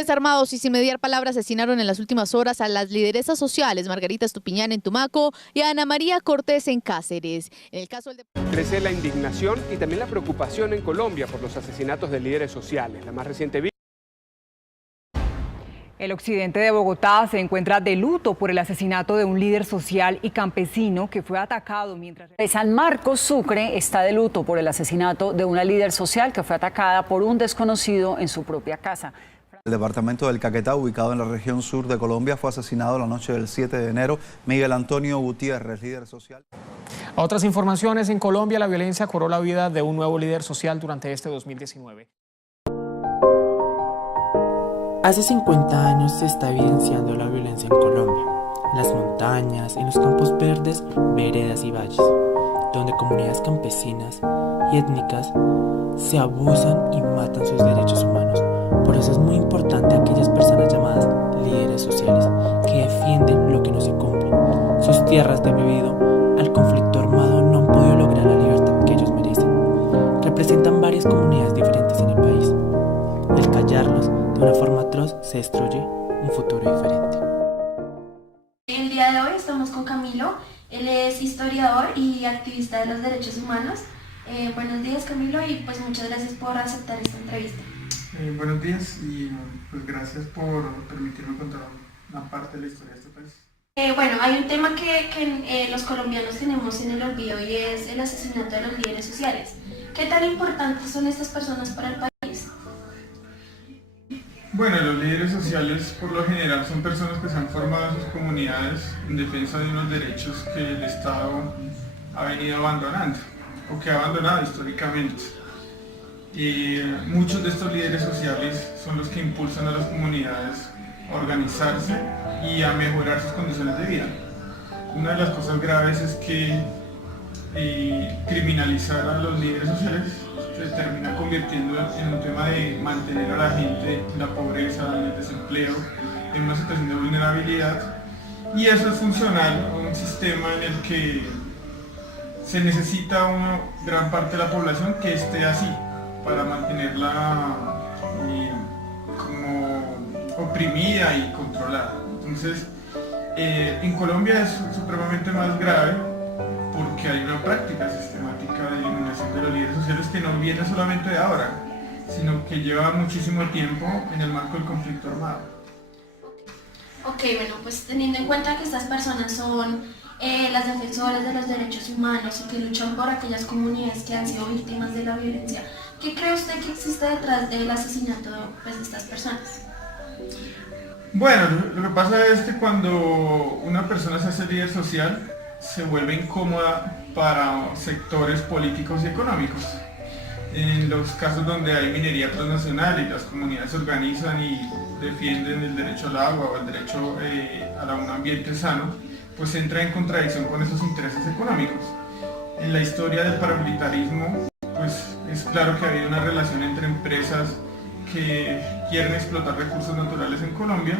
Desarmados y sin mediar palabra asesinaron en las últimas horas a las lideresas sociales Margarita Estupiñán en Tumaco y a Ana María Cortés en Cáceres. En el caso del Crece la indignación y también la preocupación en Colombia por los asesinatos de líderes sociales. La más reciente víctima. El occidente de Bogotá se encuentra de luto por el asesinato de un líder social y campesino que fue atacado mientras... San Marcos, Sucre, está de luto por el asesinato de una líder social que fue atacada por un desconocido en su propia casa. El departamento del Caquetá, ubicado en la región sur de Colombia, fue asesinado la noche del 7 de enero. Miguel Antonio Gutiérrez, líder social. A otras informaciones, en Colombia la violencia cobró la vida de un nuevo líder social durante este 2019. Hace 50 años se está evidenciando la violencia en Colombia, en las montañas, en los campos verdes, veredas y valles, donde comunidades campesinas y étnicas se abusan y matan sus derechos humanos. Por eso es muy importante aquellas personas llamadas líderes sociales que defienden lo que no se cumple. Sus tierras debido al conflicto armado no han podido lograr la libertad que ellos merecen. Representan varias comunidades diferentes en el país. El callarlos de una forma atroz se destruye un futuro diferente. El día de hoy estamos con Camilo. Él es historiador y activista de los derechos humanos. Buenos días, Camilo, y pues muchas gracias por aceptar esta entrevista. Buenos días y pues gracias por permitirme contar una parte de la historia de este país. Bueno, hay un tema que los colombianos tenemos en el olvido y es el asesinato de los líderes sociales. ¿Qué tan importantes son estas personas para el país? Bueno, los líderes sociales por lo general son personas que se han formado en sus comunidades en defensa de unos derechos que el Estado ha venido abandonando o que ha abandonado históricamente. Y muchos de estos líderes sociales son los que impulsan a las comunidades a organizarse y a mejorar sus condiciones de vida. Una de las cosas graves es que criminalizar a los líderes sociales se termina convirtiendo en un tema de mantener a la gente en la pobreza, en el desempleo, en una situación de vulnerabilidad, y eso es funcional a un sistema en el que se necesita una gran parte de la población que esté así para mantenerla como oprimida y controlada. Entonces, en Colombia es supremamente más grave porque hay una práctica sistemática de eliminación de los líderes sociales que no viene solamente de ahora, sino que lleva muchísimo tiempo en el marco del conflicto armado. Ok, bueno, pues teniendo en cuenta que estas personas son las defensoras de los derechos humanos y que luchan por aquellas comunidades que han sido víctimas de la violencia, ¿qué cree usted que existe detrás del asesinato pues, de estas personas? Bueno, lo que pasa es que cuando una persona se hace líder social, se vuelve incómoda para sectores políticos y económicos. En los casos donde hay minería transnacional y las comunidades se organizan y defienden el derecho al agua o el derecho a un ambiente sano, pues entra en contradicción con esos intereses económicos. En la historia del paramilitarismo, pues es claro que ha habido una relación entre empresas que quieren explotar recursos naturales en Colombia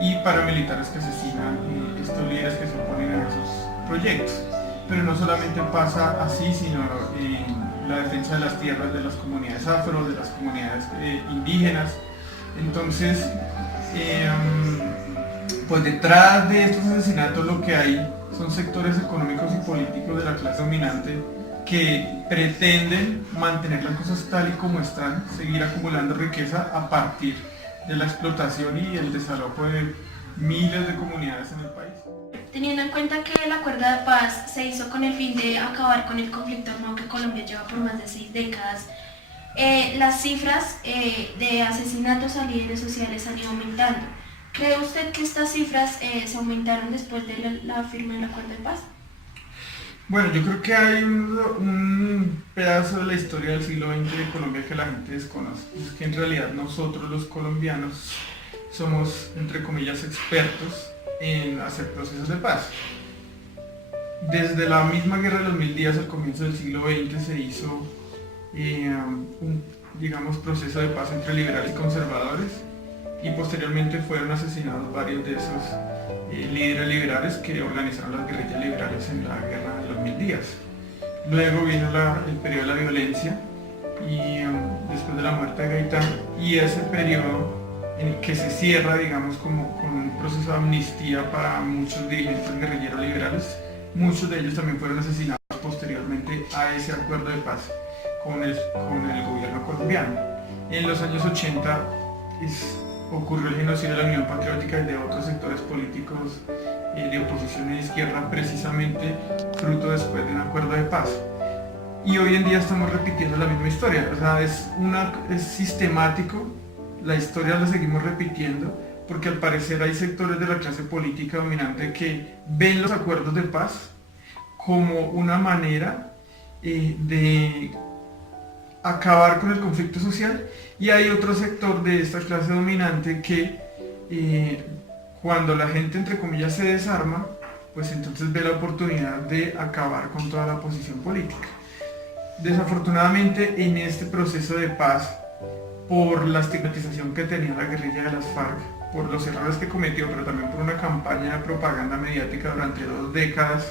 y paramilitares que asesinan estos líderes que se oponen a esos proyectos. Pero no solamente pasa así, sino en la defensa de las tierras de las comunidades afro, de las comunidades indígenas. Entonces, pues detrás de estos asesinatos lo que hay son sectores económicos y políticos de la clase dominante que pretenden mantener las cosas tal y como están, seguir acumulando riqueza a partir de la explotación y el desalojo de miles de comunidades en el país. Teniendo en cuenta que el acuerdo de paz se hizo con el fin de acabar con el conflicto armado que Colombia lleva por más de 6 décadas, las cifras de asesinatos a líderes sociales han ido aumentando. ¿Cree usted que estas cifras se aumentaron después de la firma del acuerdo de paz? Bueno, yo creo que hay un pedazo de la historia del siglo XX de Colombia que la gente desconoce. Es que en realidad nosotros los colombianos somos, entre comillas, expertos en hacer procesos de paz. Desde la misma Guerra de los Mil Días al comienzo del siglo XX se hizo un, digamos, proceso de paz entre liberales y conservadores, y posteriormente fueron asesinados varios de esos líderes liberales que organizaron las guerrillas liberales en la Guerra de los Mil Días. Luego vino el periodo de la violencia y después de la muerte de Gaitán, y ese periodo en el que se cierra, digamos, como con un proceso de amnistía para muchos dirigentes guerrilleros liberales. Muchos de ellos también fueron asesinados posteriormente a ese acuerdo de paz con el gobierno colombiano. En los años 80 ocurrió el genocidio de la Unión Patriótica y de otros sectores políticos de oposición e izquierda, precisamente fruto después de un acuerdo de paz. Y hoy en día estamos repitiendo la misma historia, o sea, es sistemático, la historia la seguimos repitiendo, porque al parecer hay sectores de la clase política dominante que ven los acuerdos de paz como una manera de acabar con el conflicto social, y hay otro sector de esta clase dominante que cuando la gente, entre comillas, se desarma, pues entonces ve la oportunidad de acabar con toda la oposición política. Desafortunadamente, en este proceso de paz, por la estigmatización que tenía la guerrilla de las FARC, por los errores que cometió, pero también por una campaña de propaganda mediática durante 2 décadas,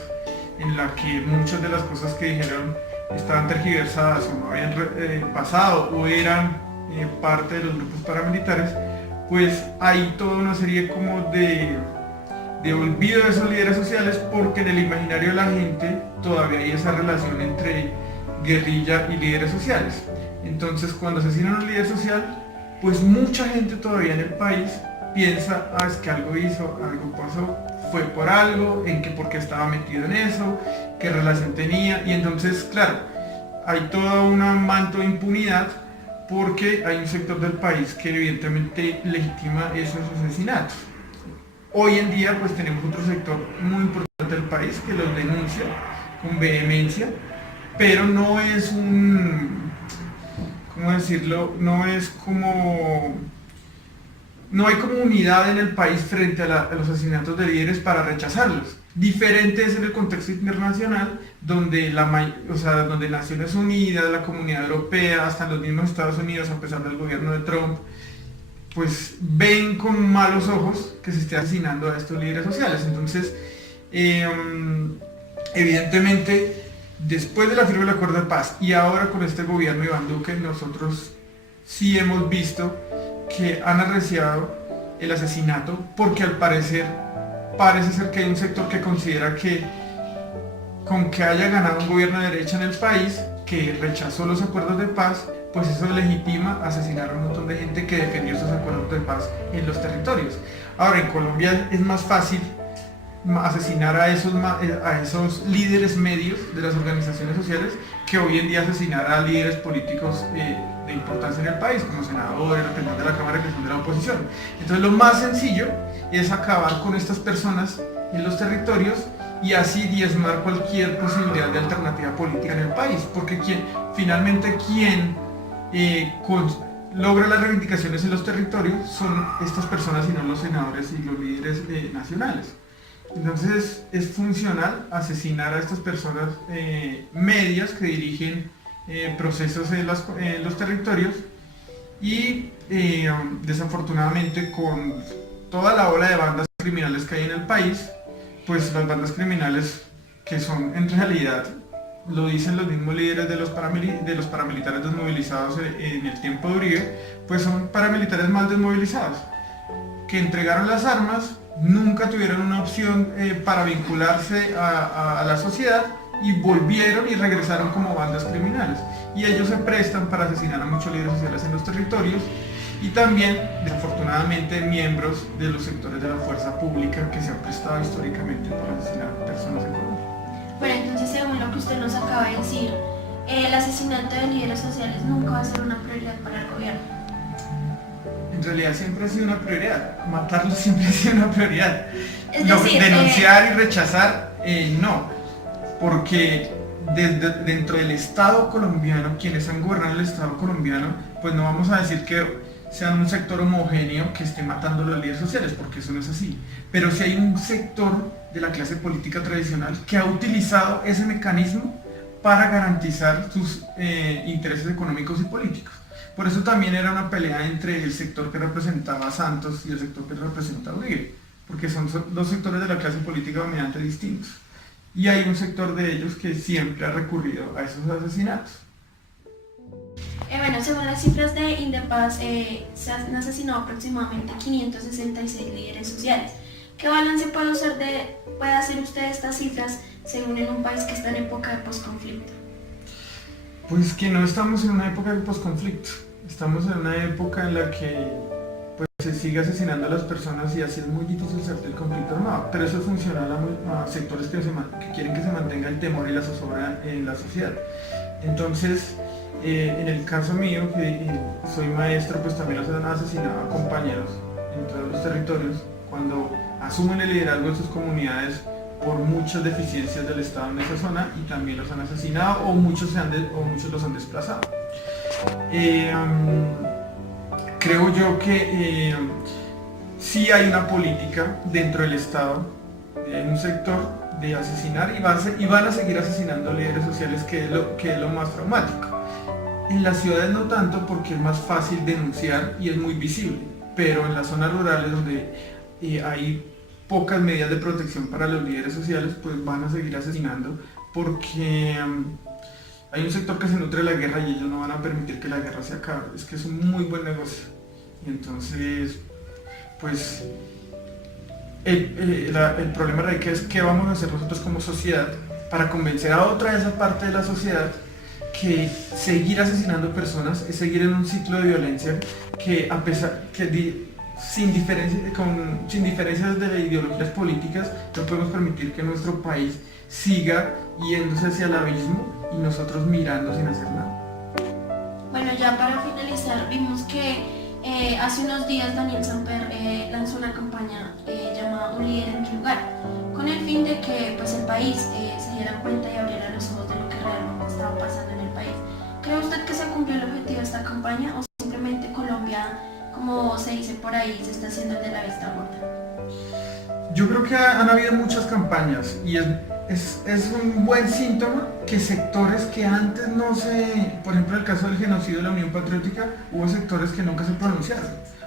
en la que muchas de las cosas que dijeron estaban tergiversadas o no habían pasado o eran parte de los grupos paramilitares, pues hay toda una serie como de olvido de esos líderes sociales, porque en el imaginario de la gente todavía hay esa relación entre guerrilla y líderes sociales. Entonces, cuando asesinan a un líder social, pues mucha gente todavía en el país piensa, es que algo hizo, algo pasó, fue por algo, por qué estaba metido en eso, qué relación tenía, y entonces, claro, hay todo un manto de impunidad, porque hay un sector del país que evidentemente legitima esos asesinatos. Hoy en día pues tenemos otro sector muy importante del país que los denuncia con vehemencia, pero no es ¿cómo decirlo? No hay como unidad en el país frente a los asesinatos de líderes para rechazarlos. Diferente es en el contexto internacional, donde donde Naciones Unidas, la Comunidad Europea, hasta los mismos Estados Unidos, a pesar del gobierno de Trump, pues ven con malos ojos que se esté asesinando a estos líderes sociales. Entonces, evidentemente, después de la firma del acuerdo de paz y ahora con este gobierno de Iván Duque, nosotros sí hemos visto que han arreciado el asesinato, porque al parecer parece ser que hay un sector que considera que con que haya ganado un gobierno de derecha en el país, que rechazó los acuerdos de paz, pues eso legitima asesinar a un montón de gente que defendió esos acuerdos de paz en los territorios. Ahora, en Colombia es más fácil asesinar a esos líderes medios de las organizaciones sociales que hoy en día asesinar a líderes políticos de importancia en el país, como senadores, representantes de la Cámara que son de la oposición. Entonces lo más sencillo es acabar con estas personas en los territorios y así diezmar cualquier posibilidad de alternativa política en el país, porque finalmente quien logra las reivindicaciones en los territorios son estas personas y no los senadores y los líderes nacionales. Entonces es funcional asesinar a estas personas medias que dirigen procesos en los territorios, y desafortunadamente con toda la ola de bandas criminales que hay en el país, pues las bandas criminales, que son en realidad, lo dicen los mismos líderes de los paramilitares desmovilizados en el tiempo de Uribe, pues son paramilitares mal desmovilizados, que entregaron las armas, nunca tuvieron una opción para vincularse a la sociedad, y volvieron y regresaron como bandas criminales. Y ellos se prestan para asesinar a muchos líderes sociales en los territorios, y también, desafortunadamente, miembros de los sectores de la fuerza pública que se han prestado históricamente para asesinar personas en Colombia. Bueno, entonces, según lo que usted nos acaba de decir, el asesinato de líderes sociales nunca va a ser una prioridad para el gobierno. En realidad siempre ha sido una prioridad, matarlos siempre ha sido una prioridad. Es decir, denunciar y rechazar, no, porque dentro del Estado colombiano, quienes han gobernado el Estado colombiano, pues no vamos a decir que sean un sector homogéneo que esté matando a los líderes sociales, porque eso no es así, pero sí hay un sector de la clase política tradicional que ha utilizado ese mecanismo para garantizar sus intereses económicos y políticos. Por eso también era una pelea entre el sector que representaba a Santos y el sector que representa a Uribe, porque son dos sectores de la clase política dominante distintos. Y hay un sector de ellos que siempre ha recurrido a esos asesinatos. Bueno, según las cifras de Indepaz, se han asesinado aproximadamente 566 líderes sociales. ¿Qué balance puede hacer usted de estas cifras según en un país que está en época de posconflicto? Pues que no estamos en una época de posconflicto, estamos en una época en la que pues, se sigue asesinando a las personas y así es muy difícil salir del conflicto armado, pero eso funciona a sectores que quieren que se mantenga el temor y la zozobra en la sociedad. Entonces, en el caso mío, que soy maestro, pues también los han asesinado a compañeros en todos los territorios cuando asumen el liderazgo de sus comunidades por muchas deficiencias del Estado en esa zona y también los han asesinado o muchos los han desplazado. Creo yo que sí hay una política dentro del Estado, en un sector, de asesinar y van a seguir asesinando líderes sociales, que es lo más traumático. En las ciudades no tanto, porque es más fácil denunciar y es muy visible, pero en las zonas rurales donde hay pocas medidas de protección para los líderes sociales, pues van a seguir asesinando, porque hay un sector que se nutre de la guerra y ellos no van a permitir que la guerra se acabe. Es que es un muy buen negocio. Y entonces, pues, el problema radica es qué vamos a hacer nosotros como sociedad para convencer a otra de esa parte de la sociedad que seguir asesinando personas es seguir en un ciclo de violencia que sin diferencias de ideologías políticas no podemos permitir que nuestro país siga yéndose hacia el abismo y nosotros mirando sin hacer nada. Bueno, ya para finalizar, vimos que hace unos días Daniel Samper lanzó una campaña llamada Un líder en mi lugar, con el fin de que pues, el país se diera cuenta y abriera los ojos de lo que realmente estaba pasando en el país. ¿Cree usted que se cumplió el objetivo de esta campaña o simplemente Colombia, como se dice por ahí, se está haciendo el de la vista gorda? Yo creo que han habido muchas campañas y es un buen síntoma que sectores que antes no se, por ejemplo en el caso del genocidio de la Unión Patriótica, hubo sectores que nunca se pronunciaron.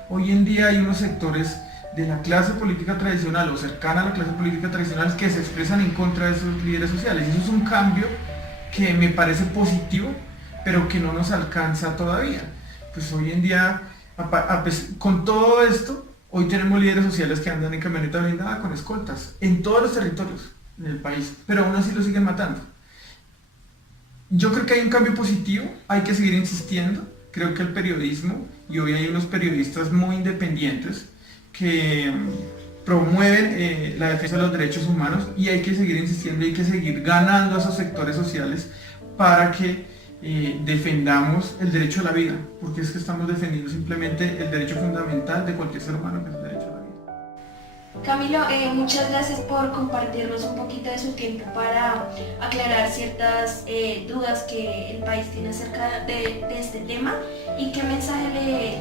Hoy en día hay unos sectores de la clase política tradicional o cercana a la clase política tradicional que se expresan en contra de esos líderes sociales. Y eso es un cambio que me parece positivo, pero que no nos alcanza todavía. Pues hoy en día, con todo esto, hoy tenemos líderes sociales que andan en camioneta blindada con escoltas en todos los territorios del país, pero aún así lo siguen matando. Yo creo que hay un cambio positivo, hay que seguir insistiendo. Creo que el periodismo, y hoy hay unos periodistas muy independientes que promueven la defensa de los derechos humanos, y hay que seguir insistiendo, hay que seguir ganando a esos sectores sociales para que defendamos el derecho a la vida, porque es que estamos defendiendo simplemente el derecho fundamental de cualquier ser humano, que es el derecho a la vida. Camilo, muchas gracias por compartirnos un poquito de su tiempo para aclarar ciertas dudas que el país tiene acerca de este tema. ¿Y qué mensaje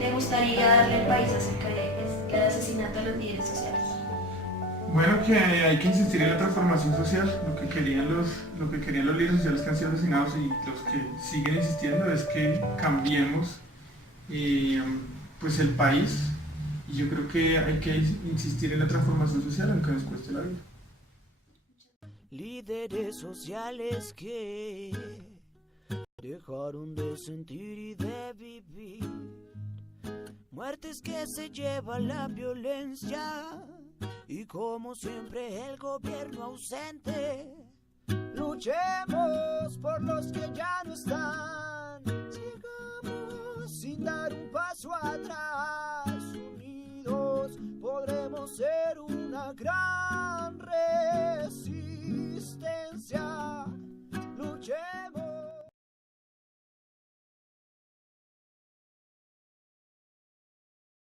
le gustaría darle al país acerca del asesinato de los líderes sociales? Bueno, que hay que insistir en la transformación social. Lo que querían los líderes sociales que han sido asesinados y los que siguen insistiendo es que cambiemos pues el país, y yo creo que hay que insistir en la transformación social aunque nos cueste la vida. Líderes sociales que dejaron de sentir y de vivir, muertes que se lleva la violencia y como siempre el gobierno ausente. Luchemos por los que ya no están, sigamos sin dar un paso atrás, unidos podremos ser una gran